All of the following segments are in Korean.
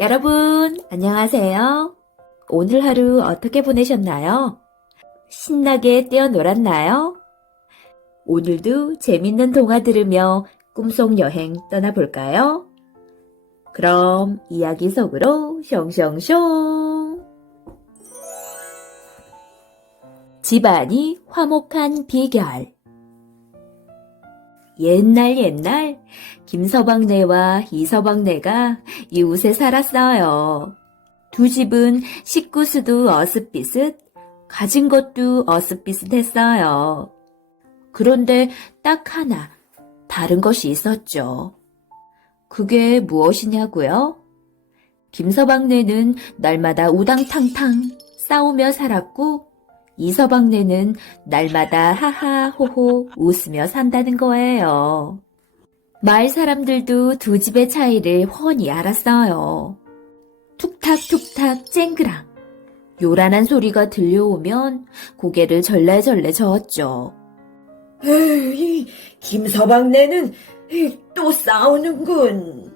여러분, 안녕하세요. 오늘 하루 어떻게 보내셨나요? 신나게 뛰어놀았나요? 오늘도 재밌는 동화 들으며 꿈속 여행 떠나볼까요? 그럼 이야기 속으로 숑숑숑. 집안이 화목한 비결. 옛날 김서방네와 이서방네가 이웃에 살았어요. 두 집은 식구 수도 어슷비슷, 가진 것도 어슷비슷했어요. 그런데 딱 하나 다른 것이 있었죠. 그게 무엇이냐고요? 김서방네는 날마다 우당탕탕 싸우며 살았고 이서방네는 날마다 하하호호 웃으며 산다는 거예요. 마을 사람들도 두 집의 차이를 훤히 알았어요. 툭탁툭탁 쨍그랑 요란한 소리가 들려오면 고개를 절레절레 저었죠. 에이, 김서방네는 또 싸우는군.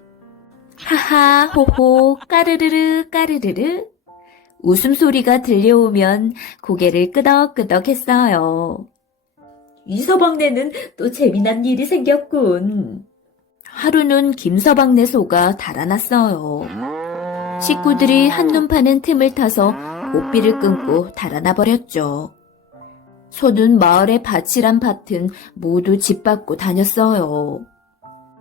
하하호호 까르르르 까르르르 웃음소리가 들려오면 고개를 끄덕끄덕 했어요. 이서방네는 또 재미난 일이 생겼군. 하루는 김서방네 소가 달아났어요. 식구들이 한눈 파는 틈을 타서 고삐를 끊고 달아나 버렸죠. 소는 마을의 밭이란 밭은 모두 짓밟고 다녔어요.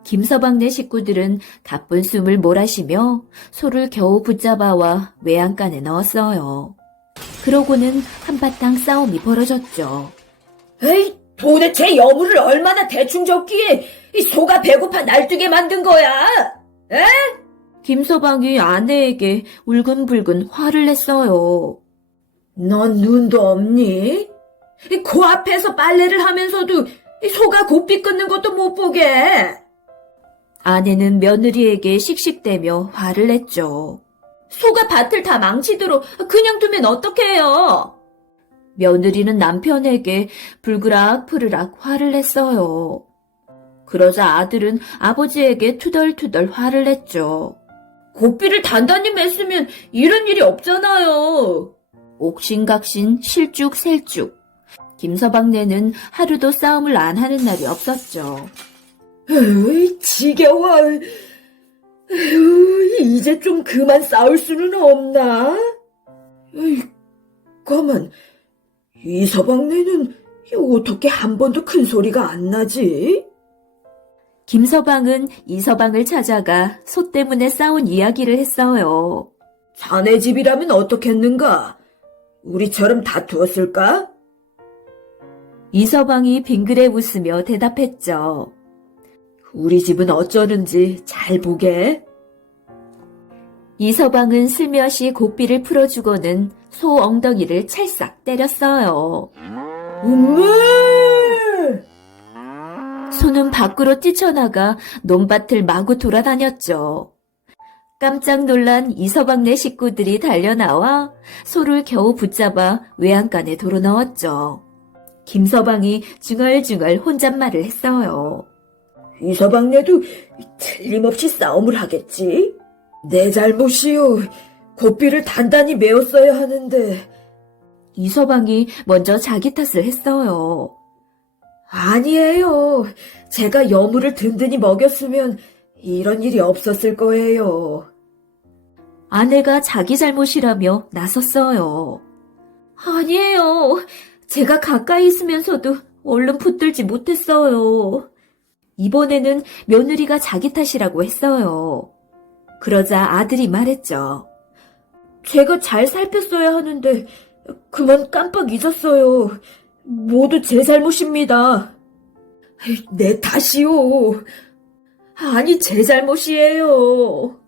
김서방네 식구들은 가쁜 숨을 몰아쉬며 소를 겨우 붙잡아와 외양간에 넣었어요. 그러고는 한바탕 싸움이 벌어졌죠. 에이, 도대체 여물을 얼마나 대충 줬기에 이 소가 배고파 날뛰게 만든 거야? 에? 김서방이 아내에게 울근불근 화를 냈어요. 넌 눈도 없니? 이 코앞에서 빨래를 하면서도 이 소가 고삐 끊는 것도 못 보게. 아내는 며느리에게 씩씩대며 화를 냈죠. 소가 밭을 다 망치도록 그냥 두면 어떡해요? 며느리는 남편에게 불그락 화를 냈어요. 그러자 아들은 아버지에게 투덜투덜 화를 냈죠. 고삐를 단단히 맸으면 이런 일이 없잖아요. 옥신각신 실죽셀죽. 김서방네는 하루도 싸움을 안 하는 날이 없었죠. 에이, 지겨워. 에휴, 이제 좀 그만 싸울 수는 없나? 에이, 가만, 이서방네는 어떻게 한 번도 큰 소리가 안 나지? 김서방은 이서방을 찾아가 소 때문에 싸운 이야기를 했어요. 자네 집이라면 어떻겠는가? 우리처럼 다투었을까? 이서방이 빙그레 웃으며 대답했죠. 우리 집은 어쩌는지 잘 보게. 이서방은 슬며시 고삐를 풀어주고는 소 엉덩이를 찰싹 때렸어요. 엄마! 소는 밖으로 뛰쳐나가 논밭을 마구 돌아다녔죠. 깜짝 놀란 이서방네 식구들이 달려나와 소를 겨우 붙잡아 외양간에 도로 넣었죠. 김서방이 중얼중얼 혼잣말을 했어요. 이서방네도 틀림없이 싸움을 하겠지? 내 잘못이요. 고삐를 단단히 메웠어야 하는데. 이서방이 먼저 자기 탓을 했어요. 아니에요. 제가 여물을 든든히 먹였으면 이런 일이 없었을 거예요. 아내가 자기 잘못이라며 나섰어요. 아니에요. 제가 가까이 있으면서도 얼른 붙들지 못했어요. 이번에는 며느리가 자기 탓이라고 했어요. 그러자 아들이 말했죠. 제가 잘 살폈어야 하는데 그만 깜빡 잊었어요. 모두 제 잘못입니다. 내 탓이요. 아니, 제 잘못이에요.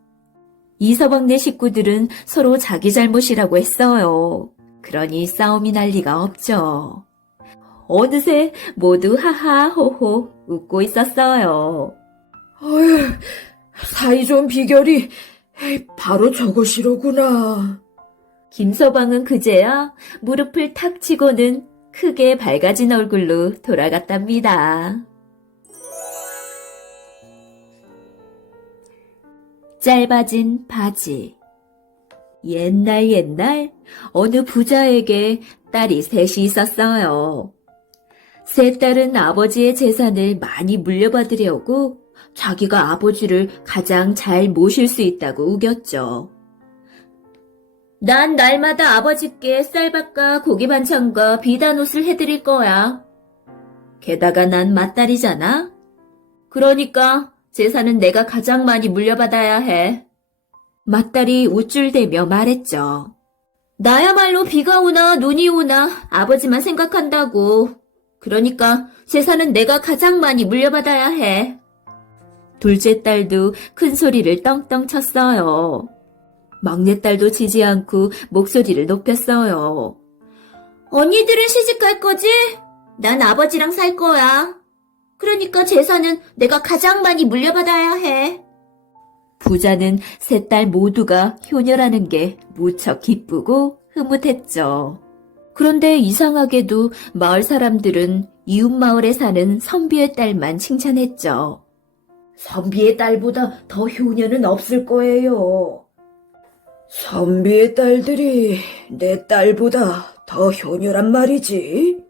이서방네 식구들은 서로 자기 잘못이라고 했어요. 그러니 싸움이 날 리가 없죠. 어느새 모두 하하호호 웃고 있었어요. 어휴, 사이좋은 비결이 바로 저것이로구나. 김서방은 그제야 무릎을 탁 치고는 크게 밝아진 얼굴로 돌아갔답니다. 짧아진 바지. 옛날 어느 부자에게 딸이 셋이 있었어요. 세 딸은 아버지의 재산을 많이 물려받으려고 자기가 아버지를 가장 잘 모실 수 있다고 우겼죠. 난 날마다 아버지께 쌀밥과 고기 반찬과 비단 옷을 해드릴 거야. 게다가 난 맏딸이잖아. 그러니까 재산은 내가 가장 많이 물려받아야 해. 맏딸이 우쭐대며 말했죠. 나야말로 비가 오나 눈이 오나 아버지만 생각한다고. 그러니까 재산은 내가 가장 많이 물려받아야 해. 둘째 딸도 큰 소리를 떵떵 쳤어요. 막내딸도 지지 않고 목소리를 높였어요. 언니들은 시집갈 거지? 난 아버지랑 살 거야. 그러니까 재산은 내가 가장 많이 물려받아야 해. 부자는 세 딸 모두가 효녀라는 게 무척 기쁘고 흐뭇했죠. 그런데 이상하게도 마을 사람들은 이웃 마을에 사는 선비의 딸만 칭찬했죠. 선비의 딸보다 더 효녀는 없을 거예요. 선비의 딸들이 내 딸보다 더 효녀란 말이지.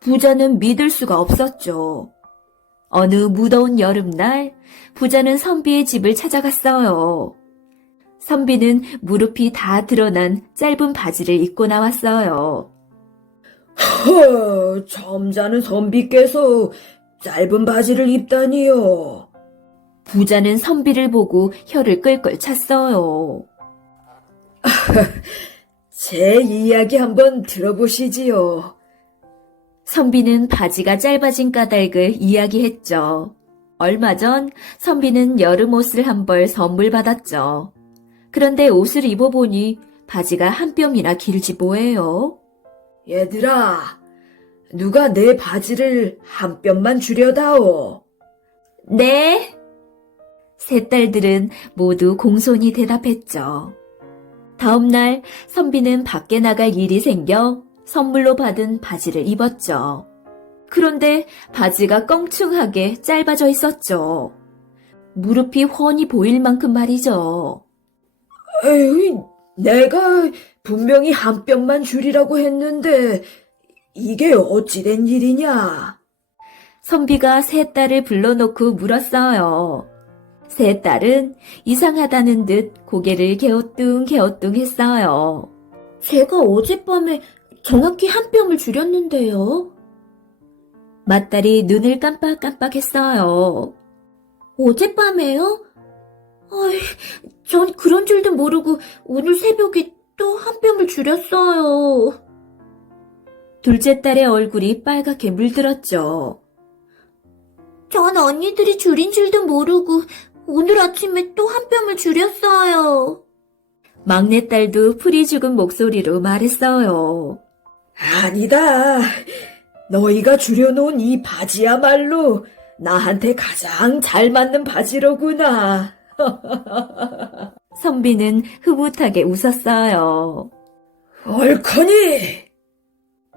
부자는 믿을 수가 없었죠. 어느 무더운 여름날 부자는 선비의 집을 찾아갔어요. 선비는 무릎이 다 드러난 짧은 바지를 입고 나왔어요. 점잖은 선비께서 짧은 바지를 입다니요. 부자는 선비를 보고 혀를 끌끌 찼어요. 제 이야기 한번 들어보시지요. 선비는 바지가 짧아진 까닭을 이야기했죠. 얼마 전 선비는 여름 옷을 한 벌 선물 받았죠. 그런데 옷을 입어보니 바지가 한 뼘이나 길지 뭐예요? 얘들아, 누가 내 바지를 한 뼘만 줄여다오. 네. 세 딸들은 모두 공손히 대답했죠. 다음 날 선비는 밖에 나갈 일이 생겨 선물로 받은 바지를 입었죠. 그런데 바지가 껑충하게 짧아져 있었죠. 무릎이 훤히 보일 만큼 말이죠. 에이, 내가 분명히 한 뼘만 줄이라고 했는데 이게 어찌된 일이냐? 선비가 세 딸을 불러놓고 물었어요. 세 딸은 이상하다는 듯 고개를 갸우뚱 했어요. 제가 어젯밤에 정확히 한 뼘을 줄였는데요. 맏딸이 눈을 깜빡깜빡했어요. 어젯밤에요? 아이, 전 그런 줄도 모르고 오늘 새벽에 또 한 뼘을 줄였어요. 둘째 딸의 얼굴이 빨갛게 물들었죠. 전 언니들이 줄인 줄도 모르고 오늘 아침에 또 한 뼘을 줄였어요. 막내딸도 풀이 죽은 목소리로 말했어요. 아니다. 너희가 줄여놓은 이 바지야말로 나한테 가장 잘 맞는 바지로구나. 선비는 흐뭇하게 웃었어요. 옳거니.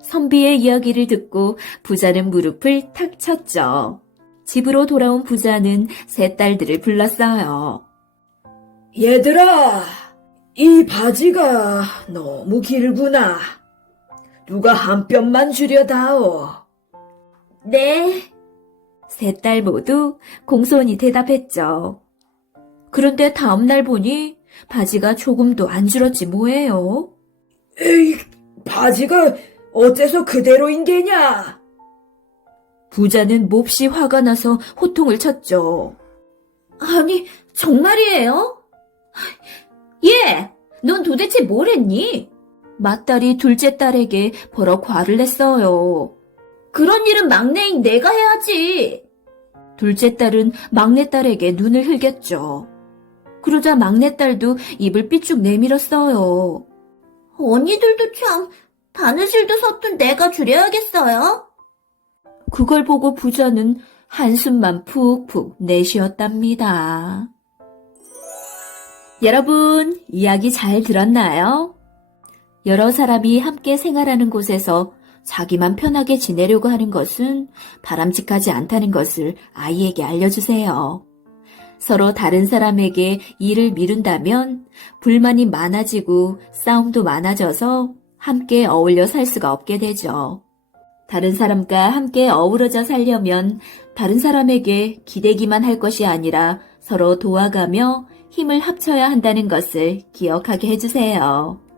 선비의 이야기를 듣고 부자는 무릎을 탁 쳤죠. 집으로 돌아온 부자는 세 딸들을 불렀어요. 얘들아, 이 바지가 너무 길구나. 누가 한 뼘만 줄여다오. 네. 세 딸 모두 공손히 대답했죠. 그런데 다음날 보니 바지가 조금도 안 줄었지 뭐예요? 에이, 바지가 어째서 그대로인 게냐? 부자는 몹시 화가 나서 호통을 쳤죠. 아니, 정말이에요? 얘, 넌 도대체 뭘 했니? 맏딸이 둘째 딸에게 버럭 화를 냈어요. 그런 일은 막내인 내가 해야지. 둘째 딸은 막내딸에게 눈을 흘겼죠. 그러자 막내딸도 입을 삐쭉 내밀었어요. 언니들도 참 바느질도 서툰 내가 줄여야겠어요? 그걸 보고 부자는 한숨만 푹푹 내쉬었답니다. 여러분, 이야기 잘 들었나요? 여러 사람이 함께 생활하는 곳에서 자기만 편하게 지내려고 하는 것은 바람직하지 않다는 것을 아이에게 알려주세요. 서로 다른 사람에게 일을 미룬다면 불만이 많아지고 싸움도 많아져서 함께 어울려 살 수가 없게 되죠. 다른 사람과 함께 어우러져 살려면 다른 사람에게 기대기만 할 것이 아니라 서로 도와가며 힘을 합쳐야 한다는 것을 기억하게 해주세요.